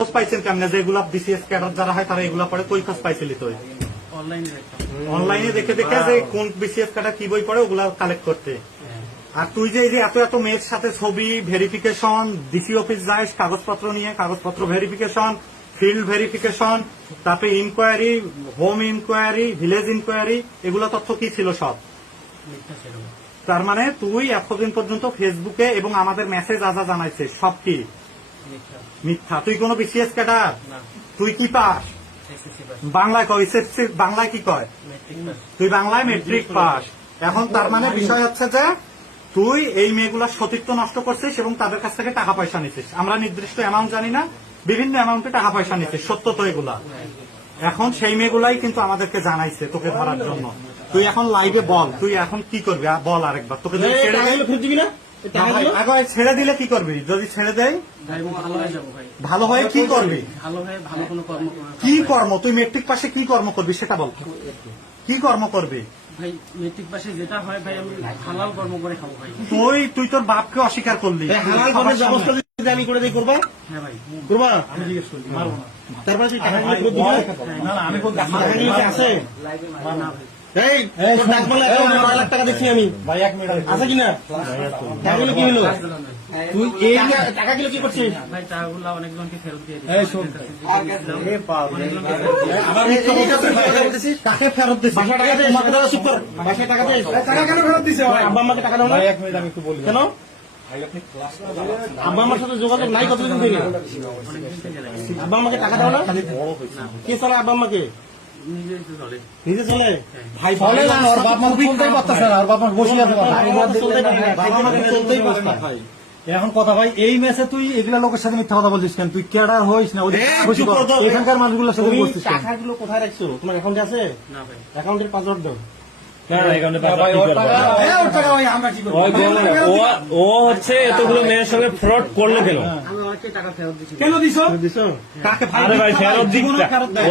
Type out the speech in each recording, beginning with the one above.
খোঁজ পাইছেন কেমনে যেগুলা বিসিএস ক্যাডার যারা হয় তারা এগুলা পড়ে কই খোঁজ পাইছিলি তুই? অনলাইনে দেখে দেখে যে কোন বিসিএস ক্যাডার কি বই পড়ে ওগুলা কালেক্ট করতে। আর তুই যে এই যে এত এত মেয়ের সাথে ছবি ভেরিফিকেশন, ডিসি অফিস যাস কাগজপত্র নিয়ে, কাগজপত্র ভেরিফিকেশন, ফিল্ড ভেরিফিকেশন, তারপরে inquiry, home inquiry, village inquiry, এগুলো তথ্য কি ছিল সব? তার মানে তুই এতদিন পর্যন্ত ফেসবুকে এবং আমাদের মেসেজ আজা জানাইছিস সব কি মিথ্যা। তুই কোন বিসিএস ক্যাডার? তুই কি পাস? বাংলায় কয় বাংলায় কি কয়? তুই বাংলায় মেট্রিক পাস। এখন তার মানে বিষয় হচ্ছে যে তুই এই মেয়েগুলার সতীত্ব নষ্ট করছিস এবং তাদের কাছ থেকে টাকা পয়সা নিছিস। আমরা নির্দিষ্ট অ্যামাউন্ট জানি না, বিভিন্ন অ্যামাউন্টে টাকা পয়সা নিছিস, সত্য তো এগুলা। এখন সেই মেয়েগুলাই কিন্তু আমাদেরকে জানাইছে তোকে ধরার জন্য। তুই এখন লাইভে বল তুই এখন কি করবি, বল আরেকবার। তোকে যদি ছেড়ে দিলে কি করবি? যদি ছেড়ে দেয় ভালো হয়ে কি করবি? কি কর্ম? তুই মেট্রিক পাশে কি কর্ম করবি সেটা বল। কি কর্ম করবি? ভাই মেট্রিক পাশে যেটা হয় ভাই আমি হালাল কর্ম করে খাবো ভাই। তুই তোর বাপকে অস্বীকার করলি। হালাল কর্মের ব্যবস্থা যদি আমি করে দিই করবা? হ্যাঁ ভাই করবা? আমি জিজ্ঞেস করি মারবো না। তারপরে তুই টাকাগুলো ফেরত দিবি না? না আমি বলতে আছে না ভাই এই তোর ডাক বাংলা অ্যাকাউন্টে 9 লাখ টাকা দেখছি আমি ভাই 1 মিনিট আছে কিনা? টাকাগুলো কি হলো? তুই এই টাকাগুলো কি করছিস? ভাই টাকাগুলো অনেকজনকে ফেরত দিয়ে এই শোন কাকে ফেরত দিছিস? বাসা টাকা দে, মাকে দাও চুপ কর। বাসা টাকা দে। টাকা কেন ফেরত দিছ? আব্বা আমাকে টাকা দাও না? 1 মিনিট আমি একটু বলি। কেন? আব্বা আমার সাথে যোগাযোগ নাই কতদিন থেকে? আব্বা আমাকে টাকা দাও না? কে চলে আব্বা আমাকে? নিজে চলে? ভাই বলে না ওর বাপ মা চলতেই পারতেছে না, ওর বাপ মা বসে আছে বাবা মা চলতেই পারছে না ভাই। এখন কথা ভাই এই ম্যাচে তুই এগুলা লোকের সাথে মিথ্যা কথা বলছিস কেন? তুই ক্যাডার হইস না এখানকার মানুষগুলোর সাথে তুমি বসছিস কেন? টাকাগুলো কোথায় রাখছো? তোমার অ্যাকাউন্টে আছে? না ভাই অ্যাকাউন্টের পাসওয়ার্ড দাও। ও হচ্ছে এতগুলো মেয়ের সঙ্গে ফ্রড করলো কেন? আমি অনেককে টাকা ফেরত দিচ্ছি। কেন দিছো? দিছো? কাকে ভাই? আরে ভাই ফেরত দিক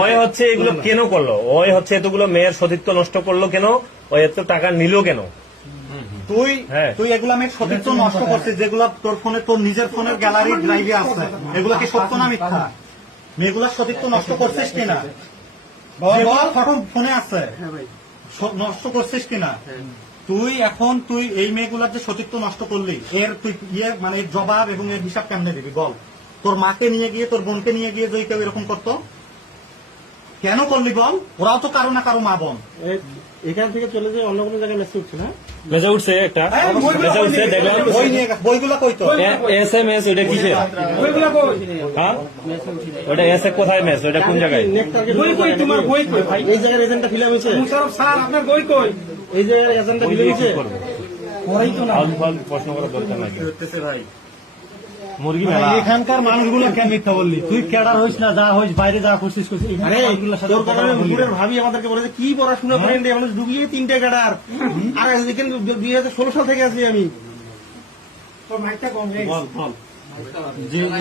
ওই হচ্ছে এগুলো কেন করলো? ওই হচ্ছে এতগুলো মেয়ের সতীত্ব নষ্ট করলো কেন? ওই এত টাকা নিল কেন? তুই হ্যাঁ। তুই এগুলা মেয়ের সতীত্ব নষ্ট করছিস যেগুলা তোর ফোনে, তোর নিজের ফোনের গ্যালারি ড্রাইভে আছে। এগুলা কি সত্য না মিথ্যা? মেয়েগুলার সতীত্ব নষ্ট করছিস কিনা? যেগুলা ফটো ফোনে আছে হ্যাঁ ভাই নষ্ট করছিস কিনা? তুই এখন তুই এই মেয়েগুলার যে সতীত্ব নষ্ট করলি এর তুই মানে এর জবাব এবং এর হিসাব কেমনে দিবি বল? তোর মাকে নিয়ে গিয়ে তোর বোনকে নিয়ে গিয়ে যদি কেউ এরকম করতো কেন করলি বল? ওরাও তো কারো না কারো মা বোন। এখান থেকে চলে যে অন্য কোনো জায়গায় মেসেজ উঠছে না? মেজা উঠছে একটা মেজা উঠছে দেখলাম বইগুলা কই তো? SMS ওটা কিসের? হ্যাঁ ওটা এসে কোথায় মেস? ওটা কোন জায়গায়? বই কই তোমার? বই কই ভাই? এই জায়গার এজেন্টটা ফিল হয়েছে? মুশারফ স্যার আপনার বই কই? এই যে এজেন্টটা ফিল হয়েছে? ফালতু প্রশ্ন করার দরকার নাই। ভাই মুরগি মেলা এখানকার মানুষগুলো কেন মিথ্যা বললি? তুই ক্যাডার হইস না, যা হইস বাইরে যা করছিস করছিস। আরে তোর কারণে মুকুরের ভাবি আমাদেরকে বলেছে কি পড়াশোনা করেন রে মানুষ ডুবিয়ে 3টে গাড়ার। আর এখানে 2016 সাল থেকে আছি আমি। বল বল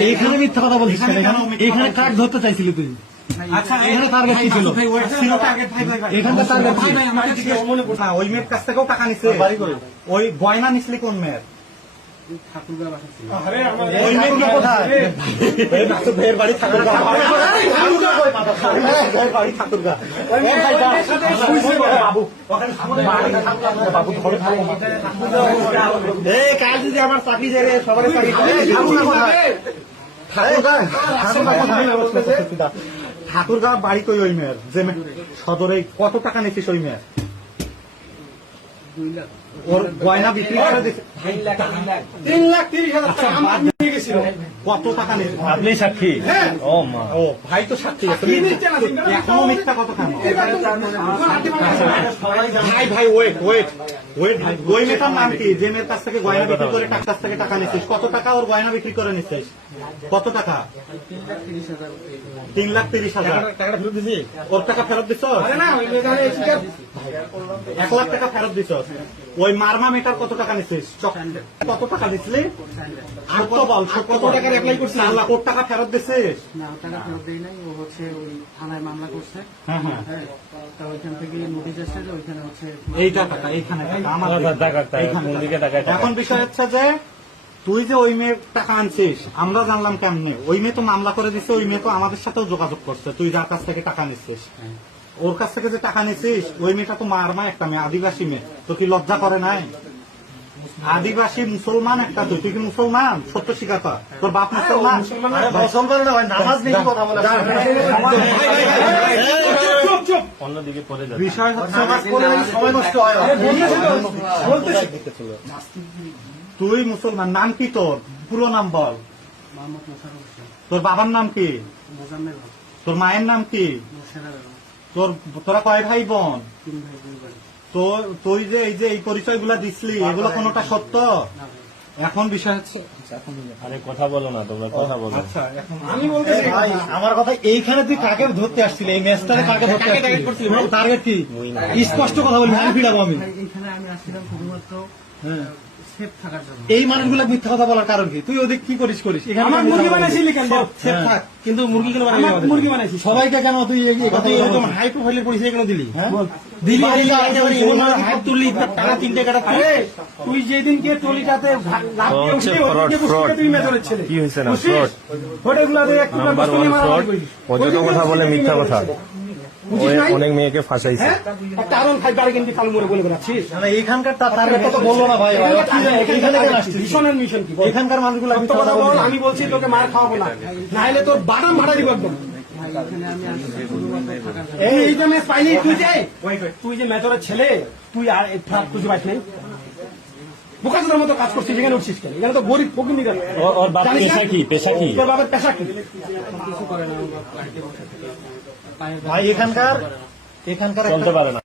এইখানে মিথ্যা কথা বলছিস কেন? এইখানে কাক ধরতে চাইছিলি তুই? আচ্ছা এখানে টার্গেট কি ছিল? এখানকার টার্গেট কি? ওই মেয়ের কাছ থেকেও টাকা নিচ্ছে। ওই গয়না নিছিলি কোন মেয়ের? ঠাকুরগা বাসা ছিল। ওই মেয়েগুলো কোথায়? ভাইয়ের বাড়ি ঠাকুরগা। ভাইয়ের বাড়ি ঠাকুরগা। বাবু ঘরে থাকো। এই কাল যদি আমার চাকরি যায় রে সবার চাকরি ঠাকুরগা বাড়ি কই ওই মেয়ের? যে সদরে কত টাকা নিছিস ওই মেয়ের? 2 লাখ ওর গয়না বিক্রি করে দিচ্ছে 3,30,000 টাকা আমার নিয়ে গেছিল। কত টাকা নিছিস? আপনি সাক্ষী? ও মা ও ভাই তো সাক্ষী আছে। এখনো মিথ্যা কথা কেন? ভাই ওয়েট ওয়েট ওয়েট ভাই ওই মেয়েটার নাম কি? যে মেয়ের কাছ থেকে গয়না বিক্রি করে টাকার কাছ থেকে টাকা নিছিস? কত টাকা ওর গয়না বিক্রি করে নিছিস? কত টাকা? 3,30,000 টাকাটা ফেরত দিছি। ওর টাকা ফেরত দিছ? 1 লাখ টাকা ফেরত দিছ? ওই মারমা মেয়েটার কত টাকা নিছিস? কত টাকা দিছিলি? আর তো বল কত টাকার অ্যাপ্লাই করছিস? 4 লাখ। ওর টাকা ফেরত দিছিস? না ও টাকা ফেরত দেয় নাই। ও হচ্ছে ওই থানায় মামলা করছে। হ্যাঁ হ্যাঁ হ্যাঁ তা ওইখান থেকে নোটিশ এসেছে যে ওইখানে হচ্ছে এইটা টাকা এইখানে টাকা আমার টাকা এইখানে কোন দিকে টাকা? এখন বিষয় হচ্ছে যে তুই যে ওই মেয়ে টাকা আনছিস আমরা জানলাম কেমনে? ওই মেয়ে তো মামলা করে দিচ্ছে, ওই মেয়ে তো আমাদের সাথেও যোগাযোগ করছে, তুই যার কাছ থেকে টাকা নিচ্ছিস। ওর কাছ থেকে যে টাকা নিচ্ছিস ওই মেয়েটা তো মার মা একটা মেয়ে, আদিবাসী মেয়ে, তো কি লজ্জা করে নাই? আদিবাসী মুসলমান একটা, তুই কি মুসলমান? সত্য স্বীকার কর, তোর বাপ মুসলমান? অন্যদিকে পরে যাবে। বিষয় হচ্ছে তুই মুসলমান, নাম কি তোর? পুরো নাম বল। মোহাম্মদ মোশাররফ হোসেন, তোর বাবার নাম কি? মোজাম্মেল হক, তোর মায়ের নাম কি? মোর্শেদা বেগম, তোরা কয় ভাই বোন? 3 ভাই 2 বোন। তো তুই যে এই পরিচয় গুলা দিসলি এগুলো কোনোটা সত্য? না ভাই, এখন বিষয় হচ্ছে আরে কথা বলো না তোমরা, কথা বলো। আচ্ছা এখন আমি বলতেছি ভাই আমার কথা, এইখানে তুই কাকে ধরতে আসছিলি? এই ম্যাচটারে কাকে ধরতে আসছিলি? টার্গেট কি? স্পষ্ট কথা বলি, মাইল ফিরাবো আমি। ভাই এখানে আমি আসছিলাম শুধুমাত্র সেফ থাকার জন্য। এই মানুষগুলো মিথ্যা কথা বলার কারণ কি? তুই ওদের কি করিস? এখানে আমার মুরগি বানাইছিলি কেন? সেফ থাক, কিন্তু মুরগি কেন বানাইলি আমার আমাদের? মুরগি বানাইছিস। সবাইকে কেন তুই এই কথা তুই এরকম বলছিস? হাই প্রোফাইলের পরিচয় কেন দিলি? হ্যাঁ? দিলি বাড়িতে একেবারে আইসা এমন বলছিস, হাত তুললি, টাকা 3 টাকা আরে তুই যেদিনকে টলিটাতে লাভ ও দিয়ে হচ্ছে উঠলি, ওদিনকে fraud, বুঝলি তুই মেজরের ছেলে। কি হয়েছে না? বুঝছিস? fraud। হোটেলগুলোতে এক টুকরা নাম্বার বস্তু 1 নিয়ে মারামারি ফ্রড, করিস। ও যত কথা বলে মিথ্যা কথা। বুঝিস নাই? অনেক মেয়েকে ফাঁসাইছে। হ্যাঁ? একটা আরন খাই গাড়ি কিনতে কালো মরে বলে বেড়াচ্ছিস। না, এইখানকার টার্গেট তো বললো না ভাই। এখানে কেন আসছিস? ভীষণের মিশন কি বল? এখানকার মানুষগুলো সত্য মিথ্যা কথা কথা বল, বলছে। আমি বলছি তোকে মার খাওয়াবো না, না হলে তোর বাদাম ভাড়া দিব একদম। ভাই এখানে আমি আসছি শুধুমাত্র থাকার জন্য। এই যে ম্যাচ পাইনি তুই যে ম্যাচরের ছেলে, তুই আর ফ্ল্যাট খুঁজে পাইস নাই। বোকাচোদার মতো কাজ করছিস, এখানে উঠছিস কেন? এখানে তো গরিব ফকির নিরাল। ওর বাপ পেশা কি? পেশা কি? তোর বাবার পেশা কি? কিছু করে না, আমার বাড়িতে বসে থেকে পায়ের ভাই এখানকার চলতে পারে না।